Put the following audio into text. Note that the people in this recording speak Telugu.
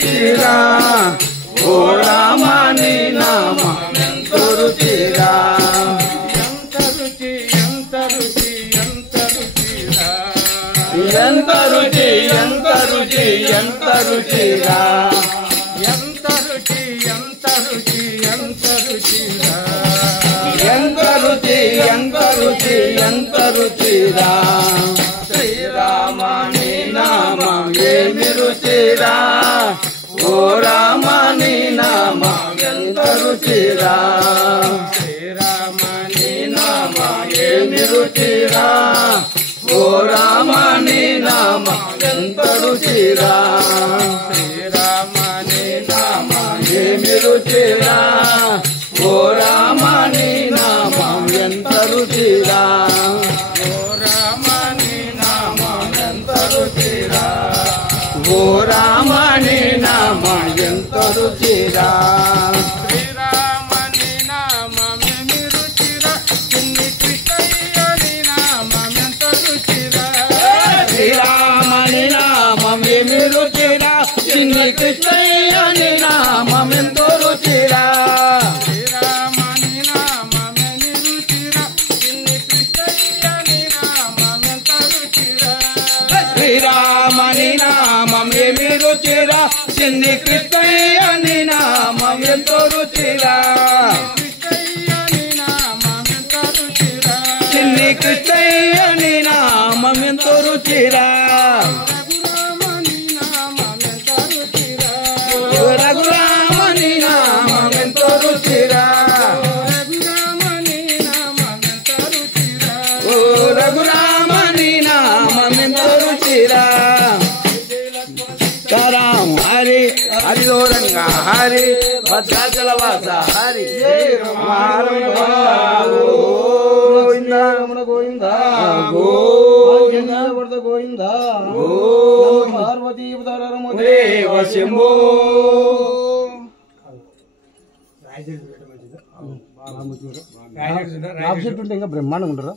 రుచిరా ఓ రామ నీ నామమెంతో రుచిరా ఎంత రుచి ఎంత రుచి ఎంత రుచిరా ఎంత రుచి ఎంత రుచి ఎంత రుచిరా ఎంత రుచి ఎంత రుచి ఎంత రుచిరా ఎంత రుచి ఎంత రుచి ఎంత రుచిరా శ్రీరామ నీ నామం ఏమి రుచిరా ఓ రామ నీ నామం ఎంత రుచిరా శ్రీరామ నీ నామం ఏమి రుచిరా ఓ రామ నీ నామం ఎంత రుచిరా శ్రీరామ నీ నామం ఏమి రుచిరా ఓ రామ నీ నామం ఎంత రుచిరా ఓ రామ నీ నామం ఎంత రుచిరా ఓ రామ నీ నామం ఎంత రుచిరా శ్రీరామ నీ నామం ఏమి రుచిరా చిన్ని కృష్ణయ్య నీ నామం ఎంత రుచిరా శ్రీరామ నీ నామం ఏమి రుచిరా చిన్ని కృష్ణయ్య నీ నామం ఎంతో రుచిరా శ్రీరామ నీ నామం ఏమి రుచిరా చిన్ని కృష్ణయ్య నీ నామం ఎంత రుచిరా శ్రీరామ నీ నామం ఏమి రుచిరా చిన్ని కృష్ణయ్య నీ నామం ఎంతో రుచిరా చిన్ని కృష్ణయ్య నీ నామం ఎంతో రుచిరా రఘురామ నీ నామం ఎంతో రుచిరా ఓ రఘురామ నీ నామం ఎంతో రుచిరా రామ హరి హరిదోరంగా హరి భద్రాచల వాస హరి గోవింద గోవింద గోవింద గోవింద పార్వతీ దేవ శంభో ఇంకా బ్రహ్మాండంగా ఉంటారా